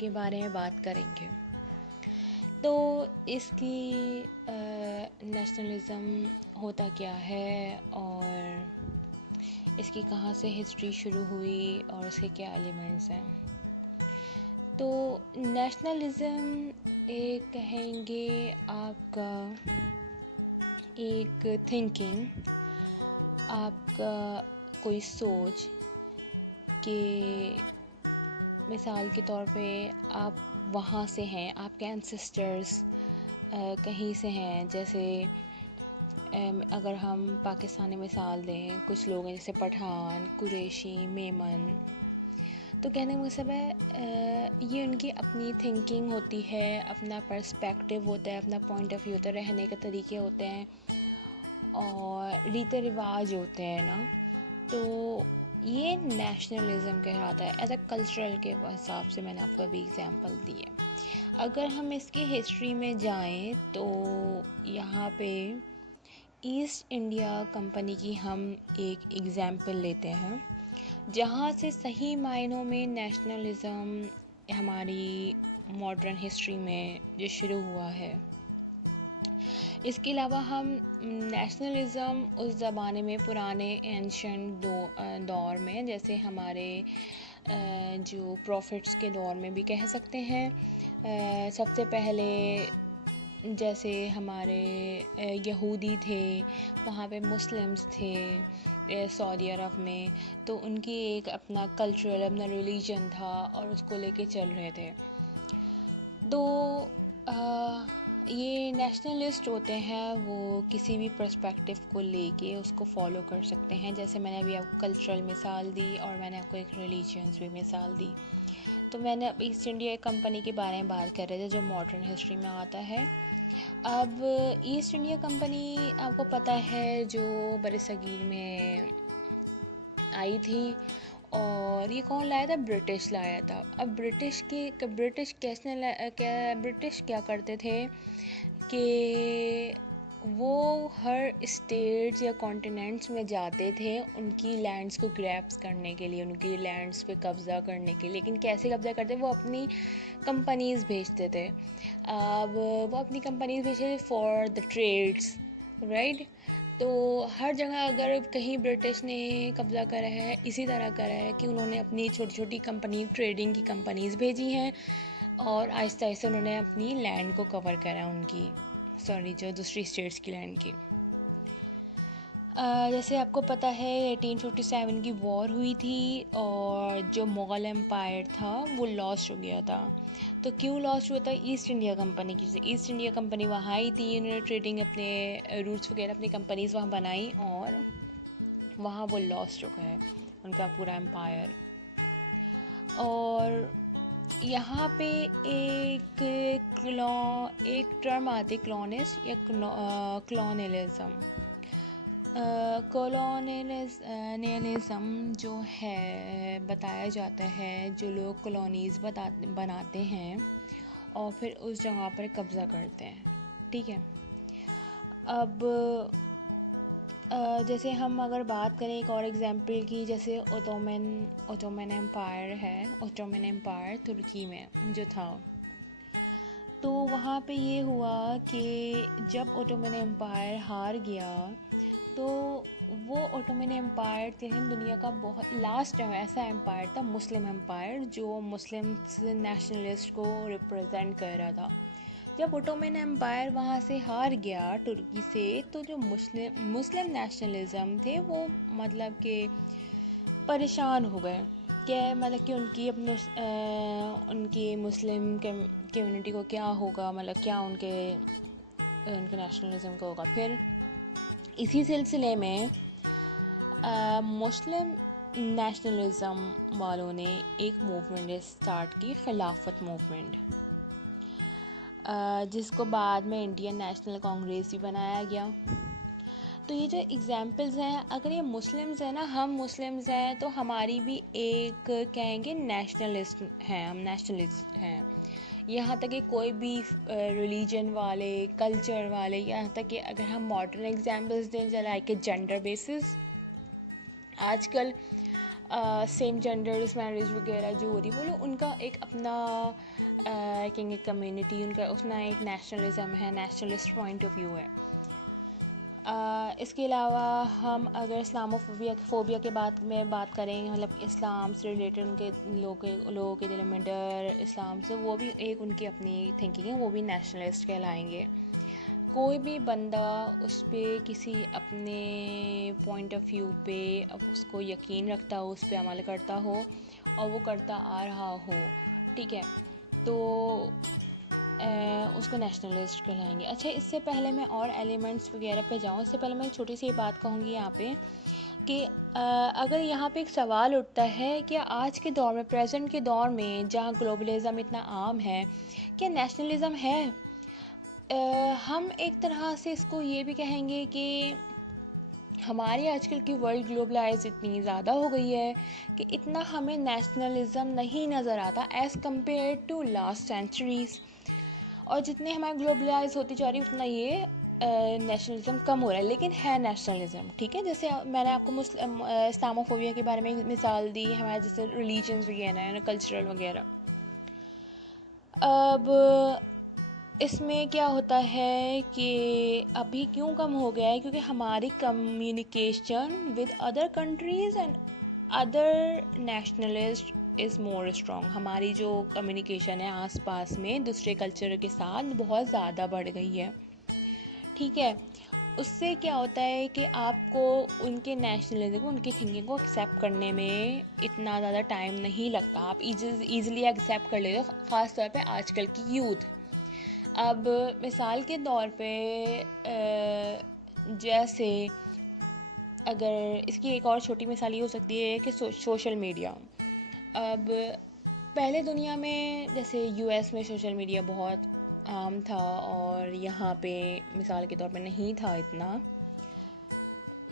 के बारे में बात करेंगे। तो इसकी नेशनलिज़्म होता क्या है और इसकी कहाँ से हिस्ट्री शुरू हुई और उसके क्या एलिमेंट्स हैं। तो नेशनलिज़्म एक कहेंगे आपका एक थिंकिंग, आपका कोई सोच कि मिसाल के तौर पे आप वहाँ से हैं, आपके एंसेस्टर्स कहीं से हैं। जैसे अगर हम पाकिस्तानी मिसाल दें, कुछ लोग हैं जैसे पठान, कुरैशी, मेमन। तो कहने का मतलब है ये उनकी अपनी थिंकिंग होती है, अपना पर्सपेक्टिव होता है, अपना पॉइंट ऑफ व्यू होता है, रहने के तरीके होते हैं और रीति रिवाज होते हैं ना। तो ये नेशनलिज़्म कहलाता है एज अ कल्चरल के हिसाब से। मैंने आपको अभी एग्जांपल दिए। अगर हम इसकी हिस्ट्री में जाएं तो यहाँ पे ईस्ट इंडिया कंपनी की हम एक एग्जांपल लेते हैं, जहाँ से सही मायनों में नेशनलिज़्म हमारी मॉडर्न हिस्ट्री में जो शुरू हुआ है। इसके अलावा हम नेशनलिज़्म उस ज़माने में पुराने एंशंट दौर में, जैसे हमारे जो प्रॉफिट्स के दौर में भी कह सकते हैं। सबसे पहले जैसे हमारे यहूदी थे, वहाँ पे मुस्लिम्स थे सऊदी अरब में, तो उनकी एक अपना कल्चरल, अपना रिलीजन था और उसको लेके चल रहे थे। तो ये नेशनलिस्ट होते हैं, वो किसी भी पर्सपेक्टिव को लेके उसको फॉलो कर सकते हैं। जैसे मैंने अभी आपको कल्चरल मिसाल दी और मैंने आपको एक रिलीजियंस भी मिसाल दी। तो मैंने अब ईस्ट इंडिया कंपनी के बारे में बात कर रहे थे जो मॉडर्न हिस्ट्री में आता है। अब ईस्ट इंडिया कंपनी आपको पता है जो बरसगीर में आई थी, और ये कौन लाया था? ब्रिटिश लाया था। अब ब्रिटिश क्या करते थे कि वो हर स्टेट्स या कॉन्टिनेंट्स में जाते थे उनकी लैंड्स को ग्रैब्स करने के लिए, उनकी लैंड्स पे कब्ज़ा करने के लिए। लेकिन कैसे कब्ज़ा करते? वो अपनी कंपनीज़ भेजते थे। अब वो अपनी कंपनीज़ भेजते थे फॉर द ट्रेड्स, राइट। तो हर जगह अगर कहीं ब्रिटिश ने कब्ज़ा करा है, इसी तरह करा है कि उन्होंने अपनी छोटी छोटी कंपनी, ट्रेडिंग की कंपनीज़ भेजी हैं और आहिस्ता आहिस्ता उन्होंने अपनी लैंड को कवर करा, उनकी जो दूसरी स्टेट्स की लैंड की। जैसे आपको पता है 1857 की वॉर हुई थी और जो मुग़ल एम्पायर था वो लॉस्ट हो गया था। तो क्यों लॉस्ट हुआ था? ईस्ट इंडिया कंपनी की। ईस्ट इंडिया कंपनी वहाँ आई थी, उन्होंने ट्रेडिंग, अपने रूट्स वगैरह, अपनी कंपनीज़ वहाँ बनाई और वहाँ वो लॉस्ट हो गए, उनका पूरा एम्पायर। और यहाँ पे एक टर्म आती है क्लोनिस्ट या क्लोनियलिज़म। कॉलोनियलिज़म जो है बताया जाता है जो लोग कॉलोनीज़ बनाते हैं और फिर उस जगह पर कब्ज़ा करते हैं, ठीक है। अब जैसे हम अगर बात करें एक और एग्जांपल की, जैसे ओटोमन एम्पायर है, ओटोमन एम्पायर तुर्की में जो था। तो वहाँ पे ये हुआ कि जब ओटोमन एम्पायर हार गया तो वो ओटोमन एम्पायर थे दुनिया का बहुत लास्ट ऐसा एम्पायर था, मुस्लिम एम्पायर, जो मुस्लिम नेशनलिस्ट को रिप्रेजेंट कर रहा था। जब ओटोमन एम्पायर वहाँ से हार गया तुर्की से, तो जो मुस्लिम नेशनलिज़म थे वो मतलब कि परेशान हो गए कि मतलब कि उनकी मुस्लिम कम्युनिटी को क्या होगा, मतलब क्या उनके नेशनलिज़म को होगा। फिर इसी सिलसिले में मुस्लिम नेशनलिज़म वालों ने एक मूवमेंट स्टार्ट की, खिलाफत मूवमेंट, जिसको बाद में इंडियन नेशनल कांग्रेस भी बनाया गया। तो ये जो एग्जांपल्स हैं, अगर ये मुस्लिम्स हैं ना, हम मुस्लिम्स हैं, तो हमारी भी एक कहेंगे नेशनलिस्ट हैं, हम नेशनलिस्ट हैं। यहाँ तक कि कोई भी रिलीजन वाले, कल्चर वाले, यहाँ तक कि अगर हम मॉडर्न एग्जांपल्स दें लाइक जेंडर बेसिस, आजकल सेम जेंडर्स मैरिज वगैरह जो हो रही वो लोग उनका एक अपना कहेंगे कम्युनिटी, उनका अपना एक नेशनलिज्म है, नेशनलिस्ट पॉइंट ऑफ व्यू है। इसके अलावा हम अगर इस्लामोफोबिया के बात करें, मतलब इस्लाम से रिलेटेड उनके लोगों के दिल में डर इस्लाम से, वो भी एक उनकी अपनी थिंकिंग है, वो भी नेशनलिस्ट कहलाएंगे। कोई भी बंदा उस पर किसी अपने पॉइंट ऑफ व्यू पे अब उसको यकीन रखता हो, उस पर अमल करता हो और वो करता आ रहा हो, ठीक है, तो उसको नेशनलिस्ट कहलाएंगे। अच्छा, इससे पहले मैं और एलिमेंट्स वगैरह पे जाऊँ, इससे पहले मैं एक छोटी सी बात कहूँगी यहाँ पे कि अगर यहाँ पे एक सवाल उठता है कि आज के दौर में, प्रेजेंट के दौर में जहाँ ग्लोबलिज़म इतना आम है, क्या नेशनलिज़म है? हम एक तरह से इसको ये भी कहेंगे कि हमारी आजकल की वर्ल्ड ग्लोबलाइज इतनी ज़्यादा हो गई है कि इतना हमें नेशनलिज़म नहीं नज़र आता as compare to last centuries, और जितने हमारे ग्लोबलाइज होती जा रही उतना ये नेशनलिज़म कम हो रहा है, लेकिन है नेशनलिज़म, ठीक है। जैसे मैंने आपको इस्लामोफोबिया के बारे में मिसाल दी, हमारे जैसे रिलीजन्स वगैरह है ना, कल्चरल वगैरह। अब इसमें क्या होता है कि अभी क्यों कम हो गया है, क्योंकि हमारी communication with other countries and other nationalist is more strong. हमारी जो कम्युनिकेशन है आसपास में दूसरे कल्चर के साथ बहुत ज़्यादा बढ़ गई है, ठीक है। उससे क्या होता है कि आपको उनके नेशनलिज्म, उनकी थिंकिंग को एक्सेप्ट करने में इतना ज़्यादा टाइम नहीं लगता, आप ईज़िली एक्सेप्ट कर लेते हो, ख़ास तौर पे आजकल की यूथ। अब मिसाल के तौर पे जैसे अगर इसकी एक और छोटी मिसाल ये हो सकती है कि सोशल मीडिया। अब पहले दुनिया में जैसे यूएस में सोशल मीडिया बहुत आम था और यहाँ पे मिसाल के तौर पे नहीं था इतना,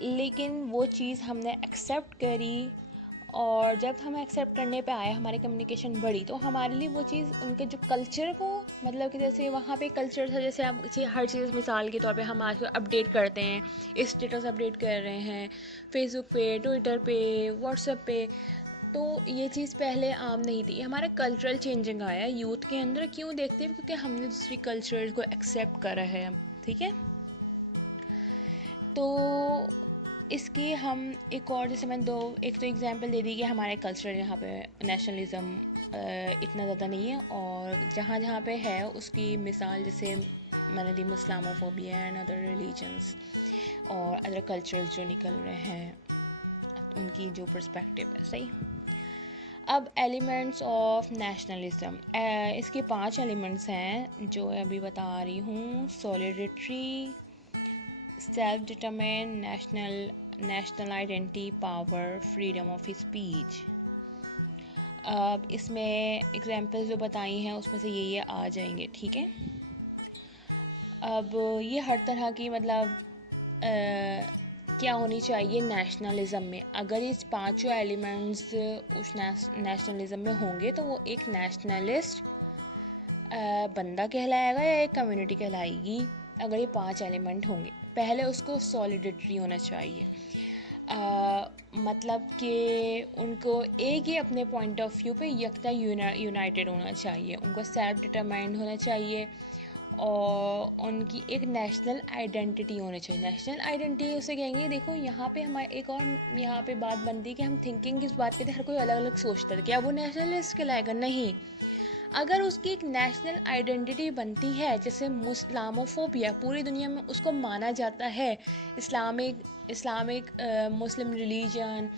लेकिन वो चीज़ हमने एक्सेप्ट करी, और जब हम एक्सेप्ट करने पे आए, हमारी कम्युनिकेशन बढ़ी, तो हमारे लिए वो चीज़ उनके जो कल्चर को, मतलब कि जैसे वहाँ पे कल्चर था, जैसे आप हर चीज़ मिसाल के तौर पे हम आज अपडेट करते हैं, स्टेटस अपडेट कर रहे हैं फेसबुक पे, ट्विटर पे, व्हाट्सएप पे, तो ये चीज़ पहले आम नहीं थी। हमारा कल्चरल चेंजिंग आया यूथ के अंदर, क्यों देखते हैं, क्योंकि हमने दूसरी कल्चर को एक्सेप्ट करा है, ठीक है। तो इसकी हम एक और, जैसे मैंने एक तो एग्जांपल दे दी कि हमारे कल्चर यहाँ पे नेशनलिज़म इतना ज़्यादा नहीं है, और जहाँ जहाँ पे है उसकी मिसाल जैसे मैंने दी इस्लामोफोबिया एंड अदर रिलीजन्स और अदर कल्चर्स जो निकल रहे हैं, उनकी जो पर्सपेक्टिव है, सही। अब एलिमेंट्स ऑफ नेशनलिज़म, इसके 5 एलिमेंट्स हैं जो अभी बता रही हूँ। Solidarity, self determine, national identity, power, freedom of speech. अब इसमें एग्जांपल्स जो बताई हैं उसमें से ये आ जाएंगे, ठीक है। अब ये हर तरह की मतलब क्या होनी चाहिए नेशनलिज़म में, अगर इस 5 एलिमेंट्स उस नेशनलिज़म में होंगे तो वो एक नेशनलिस्ट बंदा कहलाएगा या एक कम्युनिटी कहलाएगी, अगर ये 5 एलिमेंट होंगे। पहले उसको सॉलिडेरिटी होना चाहिए, मतलब कि उनको एक ही अपने पॉइंट ऑफ व्यू पे यकता यूनाइटेड होना चाहिए, उनको सेल्फ डिटरमाइंड होना चाहिए, और उनकी एक नेशनल आइडेंटिटी होनी चाहिए। नेशनल आइडेंटिटी उसे कहेंगे, देखो यहाँ पे हमारे एक और यहाँ पे बात बनती है कि हम थिंकिंग किस बात करते हैं, हर कोई अलग अलग सोचता है, क्या वो नेशनलिस्ट कहलाएगा? नहीं। अगर उसकी एक नेशनल आइडेंटिटी बनती है, जैसे इस्लामोफोबिया पूरी दुनिया में उसको माना जाता है, इस्लामिक मुस्लिम रिलीजन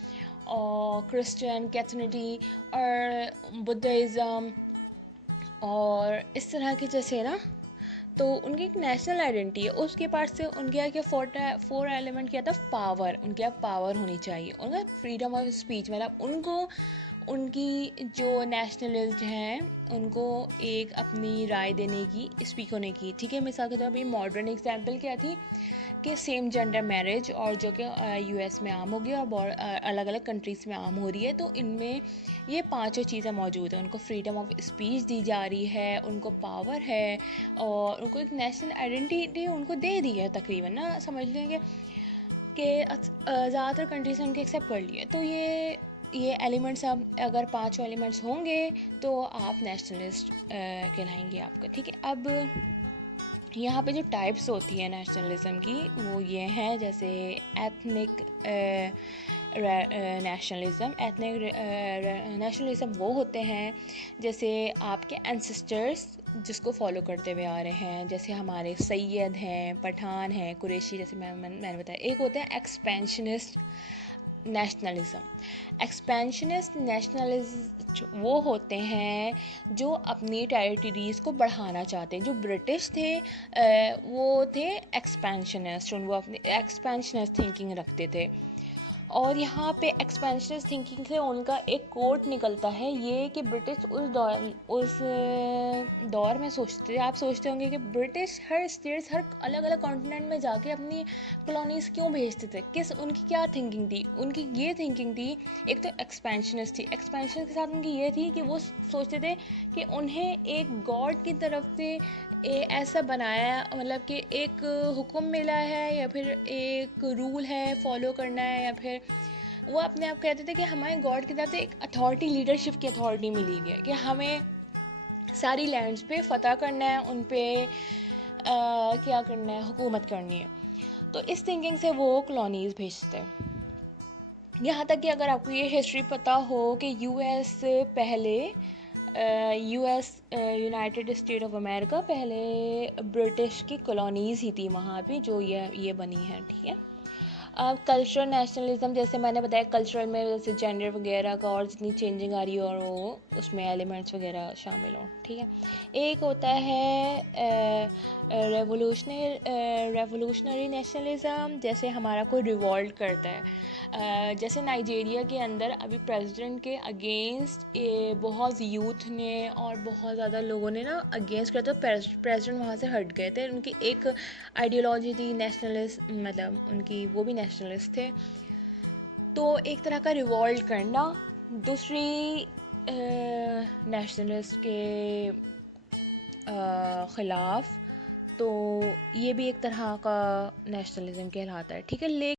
और क्रिश्चियन, कैथोलिसिटी और बुद्धिज़्म और इस तरह के जैसे ना, तो उनकी एक नेशनल आइडेंटिटी है, उसके पास से उनके आगे 4 एलिमेंट क्या था? पावर, उनके यहाँ पावर होनी चाहिए, उनका फ्रीडम ऑफ स्पीच, मतलब उनको उनकी जो नेशनलिस्ट हैं उनको एक अपनी राय देने की, स्पीक होने की, ठीक है। मिसाल के तौर पर मॉडर्न एग्जांपल क्या थी कि सेम जेंडर मैरिज, और जो कि यूएस में आम हो गई और अलग अलग कंट्रीज़ में आम हो रही है, तो इनमें ये 5 चीज़ें मौजूद हैं। उनको फ्रीडम ऑफ स्पीच दी जा रही है, उनको पावर है, और उनको एक नेशनल आइडेंटिटी उनको दे दी है तकरीबन ना, समझ लेंगे कि ज़्यादातर कंट्रीज़ ने उनके एक्सेप्ट कर लिए। तो ये ये एलिमेंट्स अब अगर पांचों एलिमेंट्स होंगे तो आप नेशनलिस्ट कहलाएंगे आपका, ठीक है। अब यहाँ पे जो टाइप्स होती है नेशनलिज़म की वो ये हैं, जैसे एथनिक नेशनलिज़म। एथनिक नेशनलिज़म वो होते हैं जैसे आपके एंसेस्टर्स जिसको फॉलो करते हुए आ रहे हैं, जैसे हमारे सैयद हैं, पठान हैं, कुरैशी, जैसे मैंने बताया। एक होते हैं एक्सपेंशनिस्ट नेशनलिज़म। एक्सपेंशनिस्ट नेशनलिस्ट वो होते हैं जो अपनी टेरिटरीज़ को बढ़ाना चाहते हैं। जो ब्रिटिश थे वो थे एक्सपेंशनिस्ट, वो अपनी एक्सपेंशनिस्ट थिंकिंग रखते थे। और यहाँ पे एक्सपेंशनिस्ट थिंकिंग से उनका एक कोट निकलता है ये कि ब्रिटिश उस दौर में सोचते, आप सोचते होंगे कि ब्रिटिश हर स्टेट्स, हर अलग अलग कॉन्टिनेंट में जाके अपनी कॉलोनीज़ क्यों भेजते थे, किस उनकी क्या थिंकिंग थी। उनकी ये थिंकिंग थी, एक तो एक्सपेंशनिस्ट थी, एक्सपेंशन के साथ उनकी ये थी कि वो सोचते थे कि उन्हें एक गॉड की तरफ से ऐसा बनाया, मतलब कि एक हुक्म मिला है या फिर एक रूल है फॉलो करना है, या फिर वो अपने आप कहते थे कि हमारे गॉड की तरफ से एक अथॉरिटी, लीडरशिप की अथॉरिटी मिली है कि हमें सारी लैंड्स पे फ़तह करना है, उन पे क्या करना है, हुकूमत करनी है। तो इस थिंकिंग से वो कॉलोनीज़ भेजते हैं। यहाँ तक कि अगर आपको ये हिस्ट्री पता हो कि यूएस पहले यूनाइटेड स्टेट ऑफ अमेरिका पहले ब्रिटिश की कॉलोनीज़ ही थी वहाँ पे, जो ये बनी है, ठीक है। अब कल्चरल नेशनलिज्म, जैसे मैंने बताया कल्चरल में जैसे जेंडर वगैरह का और जितनी चेंजिंग आ रही है और वो उसमें एलिमेंट्स वगैरह शामिल हों, ठीक है। एक होता है रेवोल्यूशनरी नेशनलिज्म, जैसे हमारा कोई रिवॉल्ट करता है। जैसे नाइजीरिया के अंदर अभी प्रेसिडेंट के अगेंस्ट बहुत यूथ ने और बहुत ज़्यादा लोगों ने ना अगेंस्ट किया, तो प्रेसिडेंट वहाँ से हट गए थे। उनकी एक आइडियोलॉजी थी नेशनलिस्ट, मतलब उनकी वो भी नेशनलिस्ट थे। तो एक तरह का रिवॉल्ट करना दूसरी नेशनलिस्ट के ख़िलाफ़, तो ये भी एक तरह का नेशनलिज्म कहलाता है, ठीक है।